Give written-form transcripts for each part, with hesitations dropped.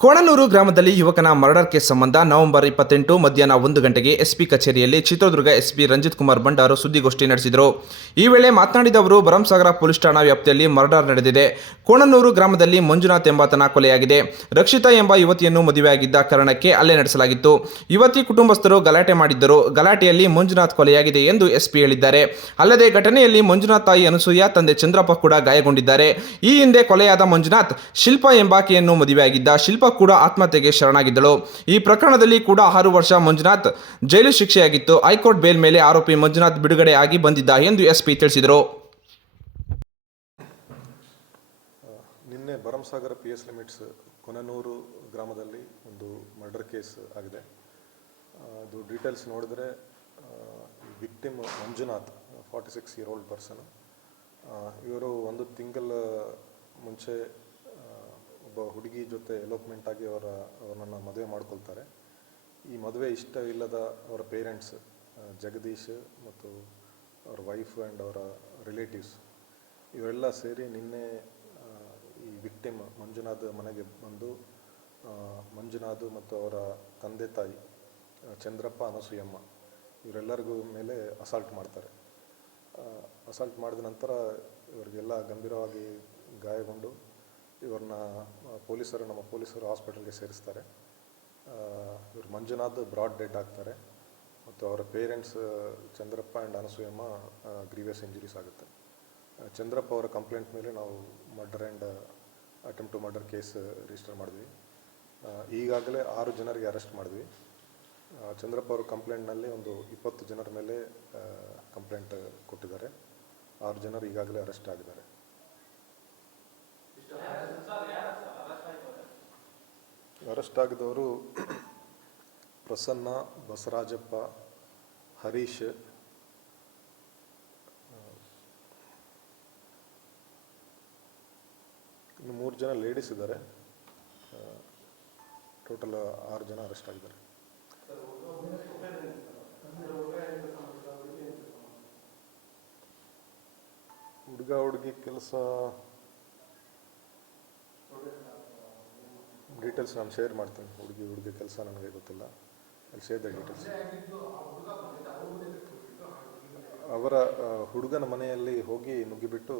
ಕೋಣನೂರು ಗ್ರಾಮದಲ್ಲಿ ಯುವಕನ murder case ಸಂಬಂಧ ನವೆಂಬರ್ 28 ಮಧ್ಯಾಹ್ನ 1 ಗಂಟೆಗೆ ಎಸ್ಪಿ ಕಚೇರಿಯಲ್ಲಿ ಚಿತ್ರದುರ್ಗ ಎಸ್ಪಿ ರಂಜಿತ್ ಕುಮಾರ್ ಭಂಡಾರು ಸುದ್ದಿಗೋಷ್ಠಿ ನಡೆಸಿದರು. ಈ ವೇಳೆ ಮಾತನಾಡಿದ ಅವರು, ಭರಮಸಾಗರ ಪೊಲೀಸ್ ಠಾಣಾ ವ್ಯಾಪ್ತಿಯಲ್ಲಿ ಮರ್ಡರ್ ನಡೆದಿದೆ. ಕೋಣನೂರು ಗ್ರಾಮದಲ್ಲಿ ಮಂಜುನಾಥ್ ಎಂಬಾತನ ಕೊಲೆಯಾಗಿದೆ. ರಕ್ಷಿತಾ ಎಂಬ ಯುವತಿಯನ್ನು ಮದುವೆಯಾಗಿದ್ದ ಕಾರಣಕ್ಕೆ ಹಲ್ಲೆ ನಡೆಸಲಾಗಿತ್ತು. ಯುವತಿ ಕುಟುಂಬಸ್ಥರು ಗಲಾಟೆ ಮಾಡಿದ್ದರು. ಗಲಾಟೆಯಲ್ಲಿ ಮಂಜುನಾಥ್ ಕೊಲೆಯಾಗಿದೆ ಎಂದು ಎಸ್ಪಿ ಹೇಳಿದ್ದಾರೆ. ಅಲ್ಲದೆ ಘಟನೆಯಲ್ಲಿ ಮಂಜುನಾಥ್ ತಾಯಿ ಅನಸೂಯ, ತಂದೆ ಚಂದ್ರಪ್ಪ ಕೂಡ ಗಾಯಗೊಂಡಿದ್ದಾರೆ. ಈ ಹಿಂದೆ ಕೊಲೆಯಾದ ಮಂಜುನಾಥ್ ಶಿಲ್ಪಾ ಎಂಬಾಕೆಯನ್ನು ಮದುವೆಯಾಗಿದ್ದ. ಶಿಲ್ಪಾ ಕೂಡ ಆತ್ಮಹತ್ಯೆಗೆ ಶರಣಾಗಿದ್ದಳು. ಈ ಪ್ರಕರಣದಲ್ಲಿ ಕೂಡ 6 ವರ್ಷ ಮಂಜುನಾಥ್ ಜೈಲು ಶಿಕ್ಷೆಯಾಗಿತ್ತು. ಹೈಕೋರ್ಟ್ ಬೇಲ್ ಮೇಲೆ ಆರೋಪಿ ಮಂಜುನಾಥ್ ಬಿಡುಗಡೆ ಆಗಿ ಬಂದಿದ್ದ ಎಂದು ಎಸ್ಪಿ ತಿಳಿಸಿದರು. ನಿನ್ನೆ ಭರಮಸಾಗರ PS ಲಿಮಿಟ್ಸ್ ಕೊನನೂರು ಗ್ರಾಮದಲ್ಲಿ ಒಂದು ಮರ್ಡರ್ ಕೇಸ್ ಆಗಿದೆ. ಅದು ಡೀಟೇಲ್ಸ್ ನೋಡಿದ್ರೆ victim Manjunath 46 year old person. ಇವರು ಒಂದು ತಿಂಗಳ ಮುಂಚೆ ಒಬ್ಬ ಹುಡುಗಿ ಜೊತೆ ಎಲೋಪ್ಮೆಂಟ್ ಆಗಿ ಅವರನ್ನು ಮದುವೆ ಮಾಡ್ಕೊಳ್ತಾರೆ. ಈ ಮದುವೆ ಇಷ್ಟವಿಲ್ಲದ ಅವರ ಪೇರೆಂಟ್ಸ್ ಜಗದೀಶ್ ಮತ್ತು ಅವರ ವೈಫ್ ಆ್ಯಂಡ್ ಅವರ ರಿಲೇಟಿವ್ಸ್ ಇವರೆಲ್ಲ ಸೇರಿ ನಿನ್ನೆ ಈ ವಿಕ್ಟಿಮ್ ಮಂಜುನಾಥ್ ಮನೆಗೆ ಬಂದು ಮಂಜುನಾಥ್ ಮತ್ತು ಅವರ ತಂದೆ ತಾಯಿ ಚಂದ್ರಪ್ಪ, ಅನಸೂಯಮ್ಮ ಇವರೆಲ್ಲರಿಗೂ ಮೇಲೆ ಅಸಾಲ್ಟ್ ಮಾಡ್ತಾರೆ. ಅಸಾಲ್ಟ್ ಮಾಡಿದ ನಂತರ ಇವರಿಗೆಲ್ಲ ಗಂಭೀರವಾಗಿ ಗಾಯಗೊಂಡು ಇವ್ರನ್ನ ನಮ್ಮ ಪೊಲೀಸರು ಹಾಸ್ಪಿಟಲ್ಗೆ ಸೇರಿಸ್ತಾರೆ. ಇವರು ಮಂಜುನಾಥ್ ಬ್ರಾಡ್ ಡೆಡ್ ಆಗ್ತಾರೆ ಮತ್ತು ಅವರ parents Chandrappa and Anasuyamma grievous injuries ಆಗುತ್ತೆ. ಚಂದ್ರಪ್ಪ ಅವರ ಕಂಪ್ಲೇಂಟ್ ಮೇಲೆ ನಾವು murder and attempt to murder case register ಮಾಡಿದ್ವಿ. ಈಗಾಗಲೇ 6 ಜನರಿಗೆ ಅರೆಸ್ಟ್ ಮಾಡಿದ್ವಿ. ಚಂದ್ರಪ್ಪ ಅವರ ಕಂಪ್ಲೇಂಟ್ನಲ್ಲಿ ಒಂದು 20 ಜನರ ಮೇಲೆ ಕಂಪ್ಲೇಂಟ್ ಕೊಟ್ಟಿದ್ದಾರೆ. 6 ಜನರು ಈಗಾಗಲೇ ಅರೆಸ್ಟ್ ಆಗಿದ್ದಾರೆ. ಅರೆಸ್ಟ್ ಆಗಿದವರು ಪ್ರಸನ್ನ, ಬಸವರಾಜಪ್ಪ, ಹರೀಶ್, ಇನ್ನು 3 ಜನ ಲೇಡೀಸ್ ಇದ್ದಾರೆ. ಟೋಟಲ್ 6 ಜನ ಅರೆಸ್ಟ್ ಆಗಿದ್ದಾರೆ. ಹುಡುಗಿ ಕೆಲಸ ಡೀಟೇಲ್ಸ್ ನಾನು ಶೇರ್ ಮಾಡ್ತೀನಿ. ಹುಡುಗಿ ಕೆಲಸ ನನಗೆ ಗೊತ್ತಿಲ್ಲ. ಅಲ್ಲಿ ಶೇರ್ ದ ಡೀಟೇಲ್ಸ್. ಅವರ ಹುಡುಗನ ಮನೆಯಲ್ಲಿ ಹೋಗಿ ನುಗ್ಗಿಬಿಟ್ಟು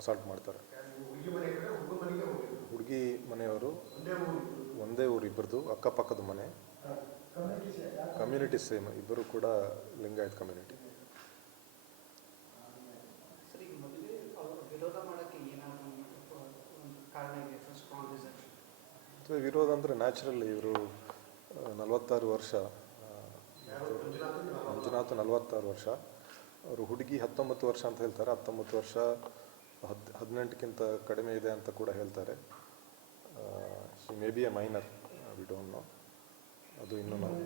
ಅಸಾಲ್ಟ್ ಮಾಡ್ತಾರೆ. ಹುಡುಗಿ ಮನೆಯವರು ಒಂದೇ ಊರು, ಇಬ್ಬರದು ಅಕ್ಕಪಕ್ಕದ ಮನೆ, ಕಮ್ಯುನಿಟಿ ಸೇಮ್, ಇಬ್ಬರು ಕೂಡ ಲಿಂಗಾಯತ್ ಕಮ್ಯುನಿಟಿ. ವಿರೋಧ ಅಂದರೆ ನ್ಯಾಚುರಲ್. ಇವರು 46 ವರ್ಷ, ಮಂಜುನಾಥ್ 46 ವರ್ಷ, ಅವರು ಹುಡುಗಿ 19 ವರ್ಷ ಅಂತ ಹೇಳ್ತಾರೆ. 19 ವರ್ಷ 18ಕ್ಕಿಂತ ಕಡಿಮೆ ಇದೆ ಅಂತ ಕೂಡ ಹೇಳ್ತಾರೆ. She may be A minor, we don't know. ಅದು ಇನ್ನೂ ನಾವು